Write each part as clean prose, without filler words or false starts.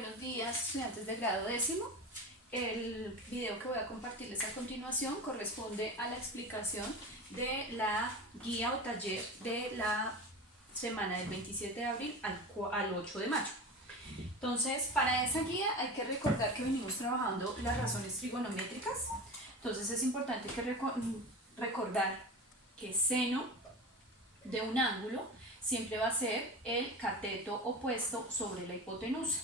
Buenos días, estudiantes de grado décimo. El video que voy a compartirles a continuación corresponde a la explicación de la guía o taller de la semana del 27 de abril al 8 de mayo. Entonces, para esa guía hay que recordar que venimos trabajando las razones trigonométricas. Entonces es importante recordar que seno de un ángulo siempre va a ser el cateto opuesto sobre la hipotenusa,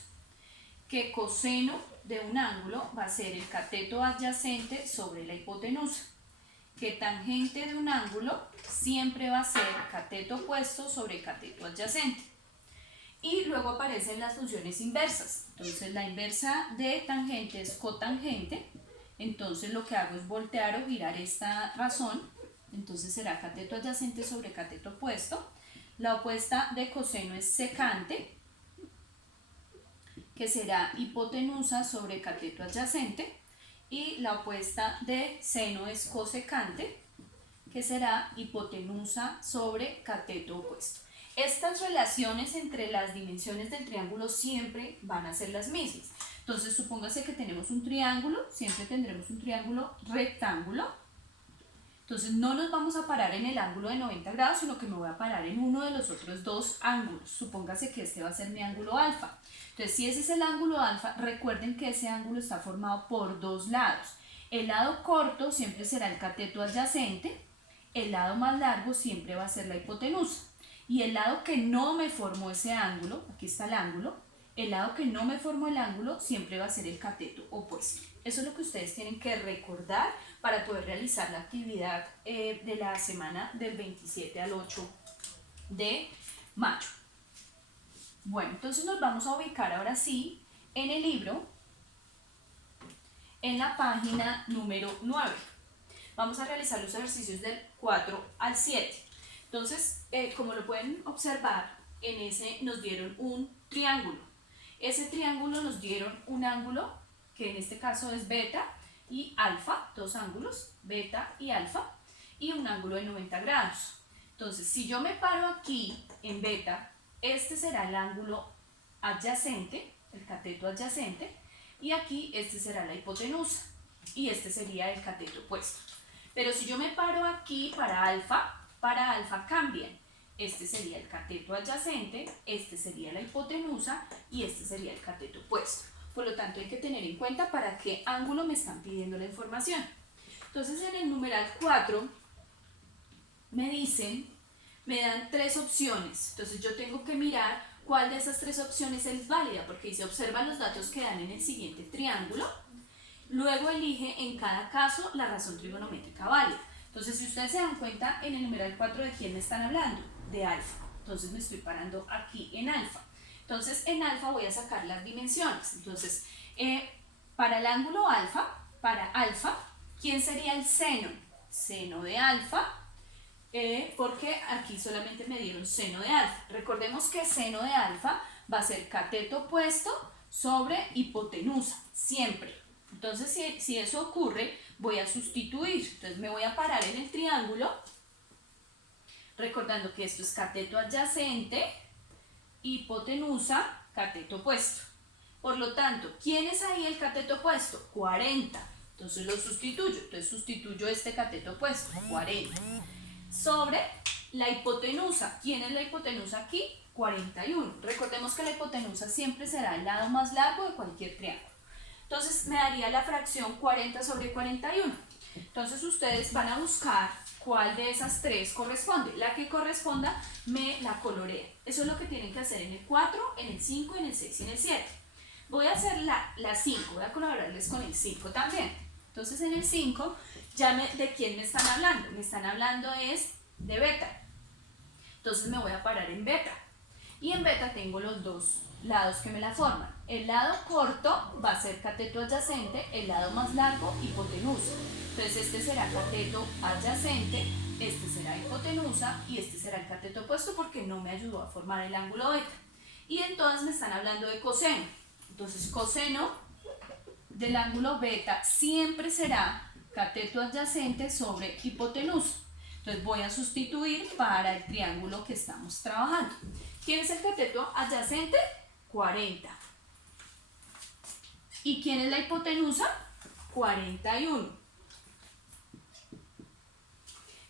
que coseno de un ángulo va a ser el cateto adyacente sobre la hipotenusa, que tangente de un ángulo siempre va a ser cateto opuesto sobre cateto adyacente. Y luego aparecen las funciones inversas. Entonces la inversa de tangente es cotangente. Entonces lo que hago es voltear o girar esta razón. Entonces será cateto adyacente sobre cateto opuesto. La opuesta de coseno es secante, que será hipotenusa sobre cateto adyacente. Y la opuesta de seno es cosecante, que será hipotenusa sobre cateto opuesto. Estas relaciones entre las dimensiones del triángulo siempre van a ser las mismas. Entonces, supóngase que tenemos un triángulo, siempre tendremos un triángulo rectángulo. Entonces, no nos vamos a parar en el ángulo de 90 grados, sino que me voy a parar en uno de los otros dos ángulos. Supóngase que este va a ser mi ángulo alfa. Entonces, si ese es el ángulo alfa, recuerden que ese ángulo está formado por dos lados. El lado corto siempre será el cateto adyacente, el lado más largo siempre va a ser la hipotenusa. Y el lado que no me formó ese ángulo, aquí está el ángulo, el lado que no me formó el ángulo siempre va a ser el cateto opuesto. Eso es lo que ustedes tienen que recordar para poder realizar la actividad de la semana del 27 al 8 de mayo. Bueno, entonces nos vamos a ubicar ahora sí en el libro, en la página número 9. Vamos a realizar los ejercicios del 4 al 7. Entonces, como lo pueden observar, en ese nos dieron un triángulo. Ese triángulo nos dieron un ángulo, que en este caso es beta y alfa, dos ángulos, beta y alfa, y un ángulo de 90 grados. Entonces, si yo me paro aquí en beta, este será el ángulo adyacente, el cateto adyacente, y aquí este será la hipotenusa, y este sería el cateto opuesto. Pero si yo me paro aquí para alfa cambian. Este sería el cateto adyacente, este sería la hipotenusa y este sería el cateto opuesto. Por lo tanto, hay que tener en cuenta para qué ángulo me están pidiendo la información. Entonces, en el numeral 4 me dan tres opciones. Entonces, yo tengo que mirar cuál de esas tres opciones es válida, porque dice observa los datos que dan en el siguiente triángulo. Luego elige en cada caso la razón trigonométrica válida. Entonces, si ustedes se dan cuenta, en el numeral 4, ¿de quién me están hablando? De alfa. Entonces, me estoy parando aquí en alfa. Entonces, en alfa voy a sacar las dimensiones. Entonces, para el ángulo alfa, para alfa, ¿quién sería el seno? Seno de alfa, porque aquí solamente me dieron seno de alfa. Recordemos que seno de alfa va a ser cateto opuesto sobre hipotenusa, siempre. Entonces, si eso ocurre, voy a sustituir. Entonces, me voy a parar en el triángulo, recordando que esto es cateto adyacente, hipotenusa, cateto opuesto. Por lo tanto, ¿quién es ahí el cateto opuesto? 40. Entonces, lo sustituyo. Entonces, sustituyo este cateto opuesto, 40. Sobre la hipotenusa. ¿Quién es la hipotenusa aquí? 41. Recordemos que la hipotenusa siempre será el lado más largo de cualquier triángulo. Entonces me daría la fracción 40 sobre 41. Entonces ustedes van a buscar cuál de esas tres corresponde. La que corresponda me la colorean. Eso es lo que tienen que hacer en el 4, en el 5, en el 6 y en el 7. Voy a hacer la 5, voy a colaborarles con el 5 también. Entonces en el 5, ¿de quién me están hablando? Me están hablando es de beta. Entonces me voy a parar en beta. Y en beta tengo los dos lados que me la forman. El lado corto va a ser cateto adyacente, el lado más largo hipotenusa. Entonces este será cateto adyacente, este será hipotenusa y este será el cateto opuesto porque no me ayudó a formar el ángulo beta. Y en todas me están hablando de coseno. Entonces coseno del ángulo beta siempre será cateto adyacente sobre hipotenusa. Entonces voy a sustituir para el triángulo que estamos trabajando. ¿Quién es el cateto adyacente? 40. ¿Y quién es la hipotenusa? 41.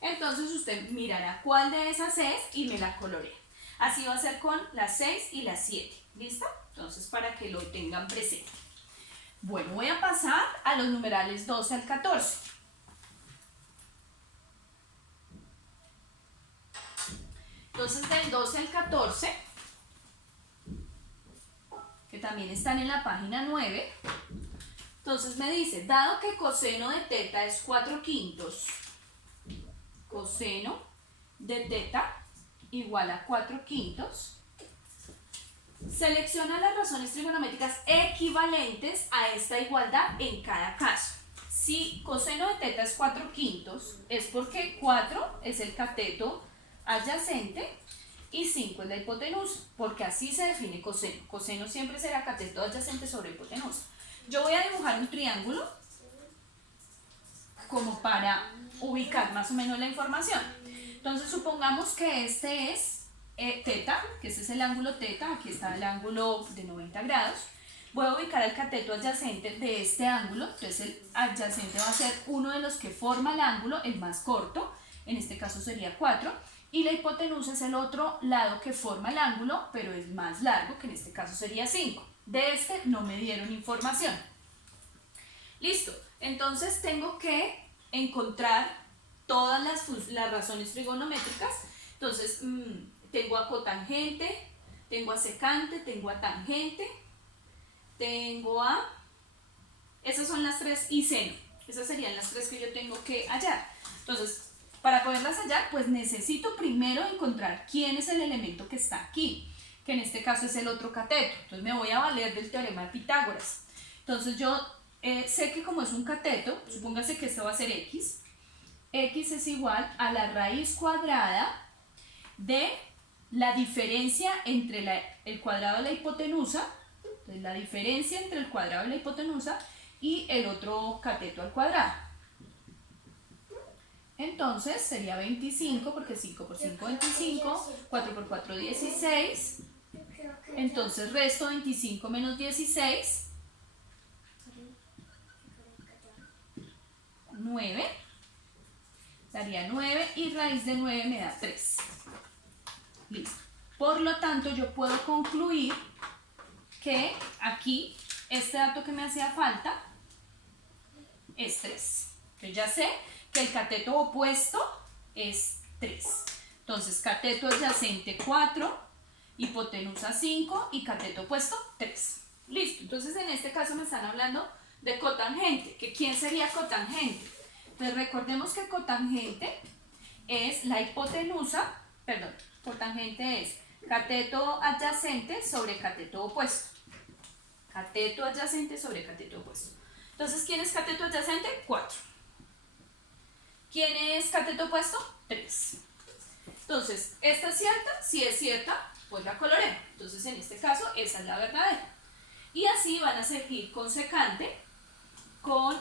Entonces usted mirará cuál de esas es y me la colorea. Así va a ser con las 6 y las 7. ¿Listo? Entonces para que lo tengan presente. Bueno, voy a pasar a los numerales 12 al 14. Entonces del 12 al 14, que también están en la página 9, entonces me dice, dado que coseno de teta es 4/5, coseno de teta igual a 4/5, selecciona las razones trigonométricas equivalentes a esta igualdad en cada caso. Si coseno de teta es 4/5, es porque 4 es el cateto adyacente y 5 es la hipotenusa, porque así se define coseno. Coseno siempre será cateto adyacente sobre hipotenusa. Yo voy a dibujar un triángulo como para ubicar más o menos la información. Entonces supongamos que este es teta, que este es el ángulo teta, aquí está el ángulo de 90 grados. Voy a ubicar el cateto adyacente de este ángulo, entonces el adyacente va a ser uno de los que forma el ángulo, el más corto, en este caso sería 4, y la hipotenusa es el otro lado que forma el ángulo, pero es más largo, que en este caso sería 5. De este no me dieron información. Listo, entonces tengo que encontrar todas las razones trigonométricas. Entonces tengo a cotangente, tengo a secante, tengo a tangente, tengo a... Esas son las tres, y seno. Esas serían las tres que yo tengo que hallar. Entonces, para poderlas hallar, pues necesito primero encontrar quién es el elemento que está aquí, que en este caso es el otro cateto. Entonces me voy a valer del teorema de Pitágoras. Entonces yo sé que como es un cateto, supóngase que esto va a ser x. X es igual a la raíz cuadrada de la diferencia entre el cuadrado de la hipotenusa, entonces la diferencia entre el cuadrado de la hipotenusa y el otro cateto al cuadrado. Entonces sería 25, porque 5 por 5, 25, 4 por 4, 16. Entonces resto 25 menos 16, 9. Daría 9 y raíz de 9 me da 3. Listo. Por lo tanto, yo puedo concluir que aquí, este dato que me hacía falta es 3. Yo ya sé que el cateto opuesto es 3. Entonces, cateto adyacente 4, hipotenusa 5 y cateto opuesto 3. Listo. Entonces, en este caso me están hablando de cotangente. ¿Que quién sería cotangente? Pues recordemos que cotangente es la hipotenusa, perdón, cotangente es cateto adyacente sobre cateto opuesto. Cateto adyacente sobre cateto opuesto. Entonces, ¿quién es cateto adyacente? 4. ¿Quién es cateto opuesto? 3. Entonces, ¿esta es cierta? Si es cierta, pues la coloreo. Entonces, en este caso, esa es la verdadera. Y así van a seguir con secante con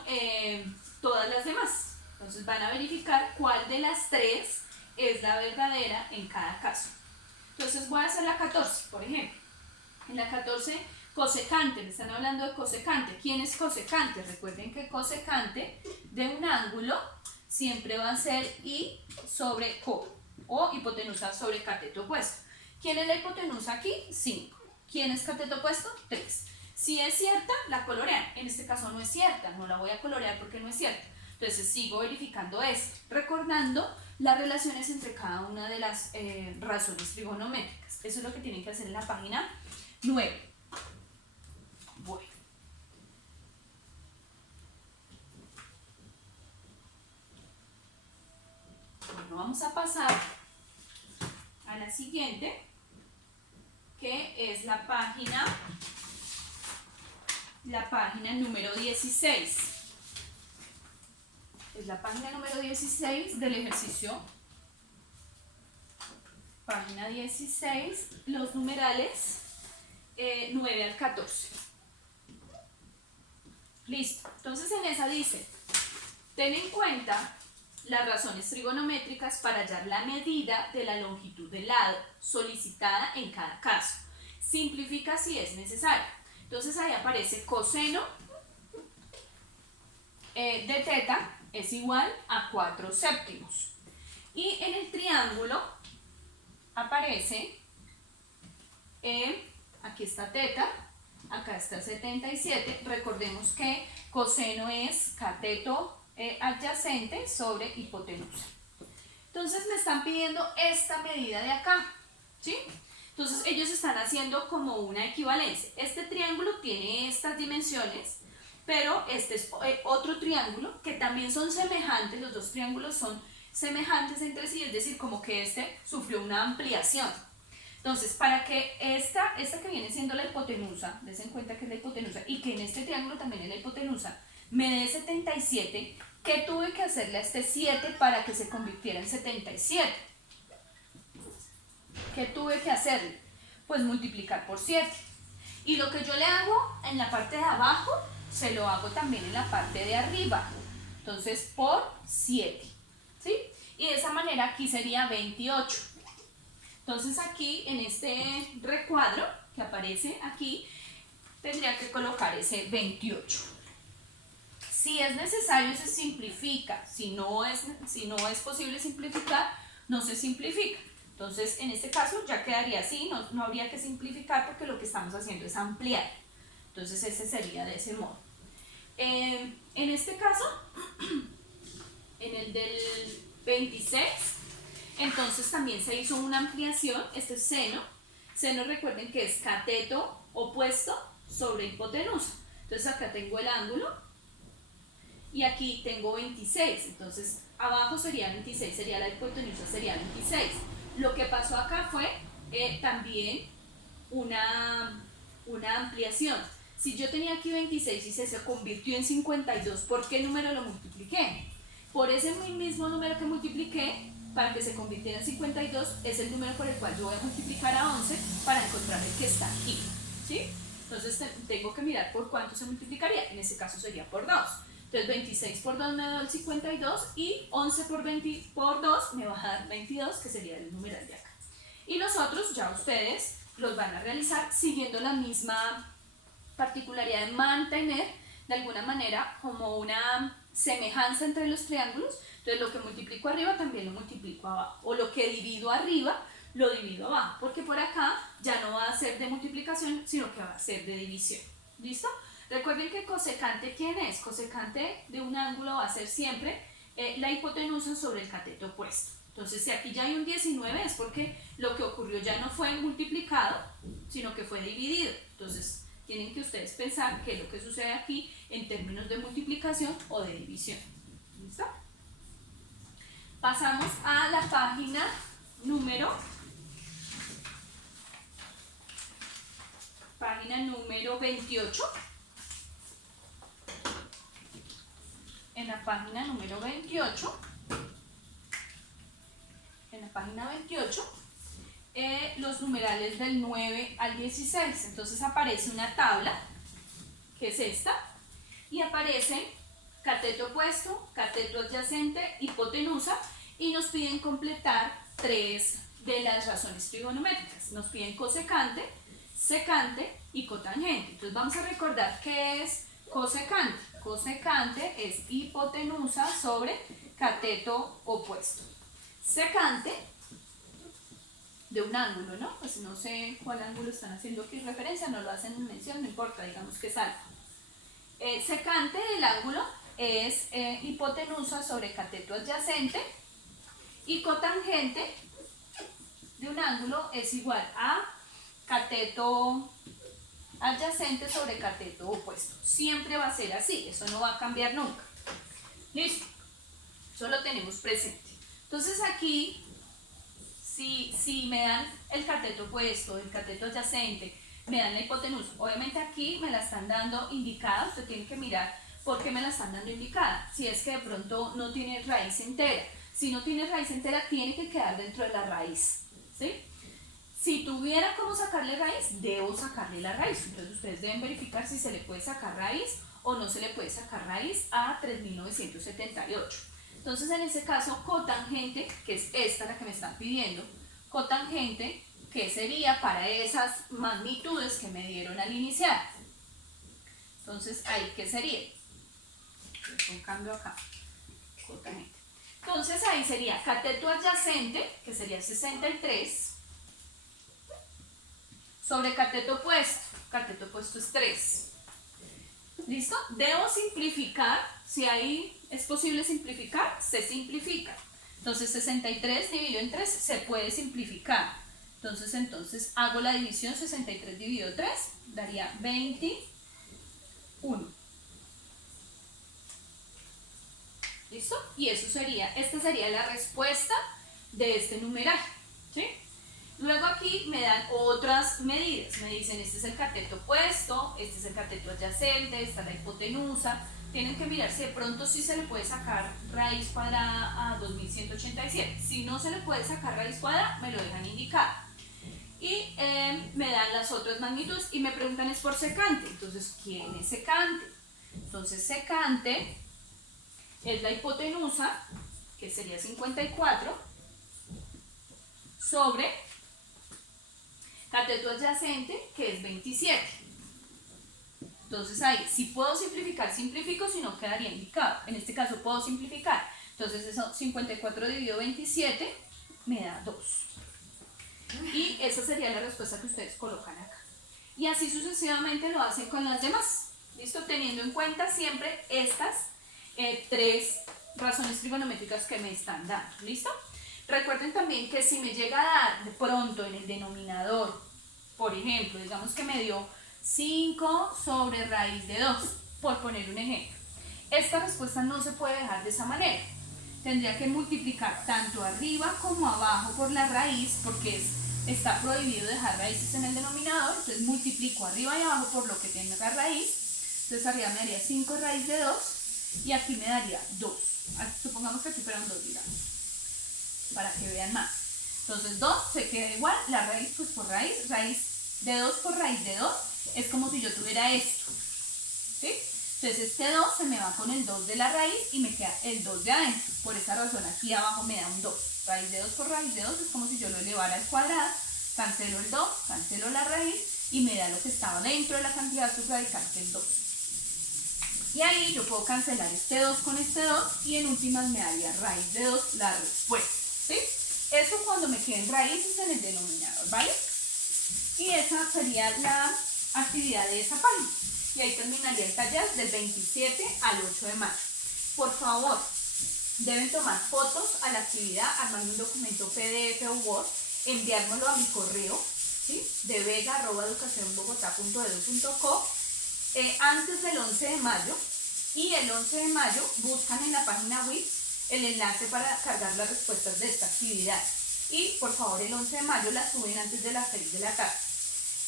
todas las demás. Entonces van a verificar cuál de las tres es la verdadera en cada caso. Entonces voy a hacer la 14, por ejemplo. En la 14, cosecante, me están hablando de cosecante. ¿Quién es cosecante? Recuerden que cosecante de un ángulo siempre va a ser I sobre co, o hipotenusa sobre cateto opuesto. ¿Quién es la hipotenusa aquí? 5. ¿Quién es cateto opuesto? 3. Si es cierta, la colorean. En este caso no es cierta, no la voy a colorear porque no es cierta. Entonces sigo verificando esto, recordando las relaciones entre cada una de las razones trigonométricas. Eso es lo que tienen que hacer en la página 9. Bueno. Bueno, vamos a pasar a la siguiente, que es la página número 16. Es la página número 16 del ejercicio. Página 16, los numerales 9 al 14. Listo. Entonces en esa dice, ten en cuenta las razones trigonométricas para hallar la medida de la longitud del lado solicitada en cada caso. Simplifica si es necesario. Entonces ahí aparece coseno de teta es igual a 4 séptimos. Y en el triángulo aparece, aquí está teta, acá está 77. Recordemos que coseno es cateto adyacente sobre hipotenusa. Entonces me están pidiendo esta medida de acá, ¿sí? Entonces ellos están haciendo como una equivalencia. Este triángulo tiene estas dimensiones, pero este es otro triángulo que también son semejantes, los dos triángulos son semejantes entre sí, es decir, como que este sufrió una ampliación. Entonces, para que esta que viene siendo la hipotenusa, des en cuenta que es la hipotenusa, y que en este triángulo también es la hipotenusa, me dé 77, ¿qué tuve que hacerle a este 7 para que se convirtiera en 77? ¿Qué tuve que hacerle? Pues multiplicar por 7. Y lo que yo le hago en la parte de abajo, se lo hago también en la parte de arriba. Entonces, por 7. ¿Sí? Y de esa manera aquí sería 28. Entonces aquí, en este recuadro que aparece aquí, tendría que colocar ese 28. Si es necesario, se simplifica. Si no es posible simplificar, no se simplifica. Entonces, en este caso ya quedaría así, no habría que simplificar porque lo que estamos haciendo es ampliar. Entonces, ese sería de ese modo. En este caso, en el del 26, entonces también se hizo una ampliación. Este es seno. Seno, recuerden que es cateto opuesto sobre hipotenusa. Entonces acá tengo el ángulo y aquí tengo 26. Entonces abajo sería 26, sería la hipotenusa, sería 26. Lo que pasó acá fue también una ampliación. Si yo tenía aquí 26 y se convirtió en 52, ¿por qué número lo multipliqué? Por ese mismo número que multipliqué, para que se convirtiera en 52, es el número por el cual yo voy a multiplicar a 11 para encontrar el que está aquí, ¿sí? Entonces tengo que mirar por cuánto se multiplicaría. En este caso sería por 2. Entonces 26 por 2 me da el 52 y 11 por 2 me va a dar 22, que sería el numeral de acá. Y los otros ya ustedes los van a realizar siguiendo la misma particularidad de mantener de alguna manera como una semejanza entre los triángulos. Entonces lo que multiplico arriba también lo multiplico abajo, o lo que divido arriba lo divido abajo, porque por acá ya no va a ser de multiplicación, sino que va a ser de división. ¿Listo? Recuerden que cosecante, ¿quién es? Cosecante de un ángulo va a ser siempre la hipotenusa sobre el cateto opuesto. Entonces, si aquí ya hay un 19 es porque lo que ocurrió ya no fue multiplicado, sino que fue dividido. Entonces, tienen que ustedes pensar qué es lo que sucede aquí en términos de multiplicación o de división. ¿Listo? Pasamos a la página número 28. En la página número 28, los numerales del 9 al 16. Entonces aparece una tabla, que es esta, y aparece cateto opuesto, cateto adyacente, hipotenusa, y nos piden completar 3 de las razones trigonométricas. Nos piden cosecante, secante y cotangente. Entonces vamos a recordar qué es cosecante. Cosecante es hipotenusa sobre cateto opuesto. Secante de un ángulo, ¿no? Pues no sé cuál ángulo están haciendo aquí referencia, no lo hacen en mención, no importa, digamos que es alfa. Secante del ángulo es hipotenusa sobre cateto adyacente, y cotangente de un ángulo es igual a cateto adyacente sobre cateto opuesto. Siempre va a ser así, eso no va a cambiar nunca. ¿Listo? Eso lo tenemos presente. Entonces aquí, si me dan el cateto opuesto, el cateto adyacente, me dan la hipotenusa. Obviamente aquí me la están dando indicada, usted tiene que mirar por qué me la están dando indicada. Si es que de pronto no tiene raíz entera. Si no tiene raíz entera, tiene que quedar dentro de la raíz, ¿sí? Si tuviera cómo sacarle raíz, debo sacarle la raíz. Entonces ustedes deben verificar si se le puede sacar raíz o no se le puede sacar raíz a 3.978. Entonces en ese caso, cotangente, que es esta la que me están pidiendo, cotangente, ¿qué sería para esas magnitudes que me dieron al iniciar? Entonces ahí, ¿qué sería? un cambio acá, J, gente. Entonces ahí sería cateto adyacente, que sería 63, sobre cateto opuesto es 3. ¿Listo? Debo simplificar, si ahí es posible simplificar, se simplifica. Entonces 63 dividido en 3 se puede simplificar. Entonces hago la división, 63 dividido 3 daría 21. ¿Listo? Y esta sería la respuesta de este numeral, ¿sí? Luego aquí me dan otras medidas, me dicen este es el cateto opuesto, este es el cateto adyacente, esta es la hipotenusa. Tienen que mirar si de pronto sí se le puede sacar raíz cuadrada a 2187. Si no se le puede sacar raíz cuadrada, me lo dejan indicado. Y me dan las otras magnitudes y me preguntan es por secante. Entonces, ¿quién es secante? Entonces, secante es la hipotenusa, que sería 54, sobre cateto adyacente, que es 27. Entonces ahí, si puedo simplificar, simplifico, si no quedaría indicado. En este caso puedo simplificar. Entonces eso, 54 dividido 27 me da 2. Y esa sería la respuesta que ustedes colocan acá. Y así sucesivamente lo hacen con las demás. ¿Listo? Teniendo en cuenta siempre estas 3 razones trigonométricas que me están dando. ¿Listo? Recuerden también que si me llega a dar de pronto en el denominador, por ejemplo, digamos que me dio 5 sobre raíz de 2, por poner un ejemplo. Esta respuesta no se puede dejar de esa manera. Tendría que multiplicar tanto arriba como abajo por la raíz, porque está prohibido dejar raíces en el denominador. Entonces multiplico arriba y abajo por lo que tenga raíz. Entonces arriba me daría 5 raíz de 2 y aquí me daría 2. Supongamos que aquí fueran 2, digamos, para que vean más. Entonces 2 se queda igual, la raíz pues por raíz de 2 por raíz de 2 es como si yo tuviera esto, ¿sí? Entonces este 2 se me va con el 2 de la raíz y me queda el 2 de adentro. Por esa razón aquí abajo me da un 2. Raíz de 2 por raíz de 2 es como si yo lo elevara al cuadrado, cancelo el 2, cancelo la raíz y me da lo que estaba dentro de la cantidad subradical, que es 2. Y ahí yo puedo cancelar este 2 con este 2 y en últimas me daría raíz de 2 la respuesta, ¿sí? Eso cuando me queden raíces en el denominador, ¿vale? Y esa sería la actividad de esa página. Y ahí terminaría el taller del 27 al 8 de mayo. Por favor, deben tomar fotos a la actividad, armando un documento PDF o Word, enviármelo a mi correo, ¿sí? De vega@educacionbogotá.edu.co antes del 11 de mayo. Y el 11 de mayo buscan en la página Wix el enlace para cargar las respuestas de esta actividad. Y por favor el 11 de mayo la suben antes de las 6 de la tarde.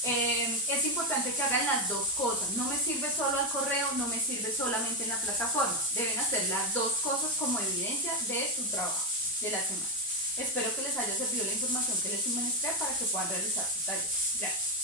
Es importante que hagan las dos cosas. No me sirve solo al correo, no me sirve solamente en la plataforma. Deben hacer las dos cosas como evidencia de su trabajo de la semana. Espero que les haya servido la información que les suministré para que puedan realizar su taller. Gracias.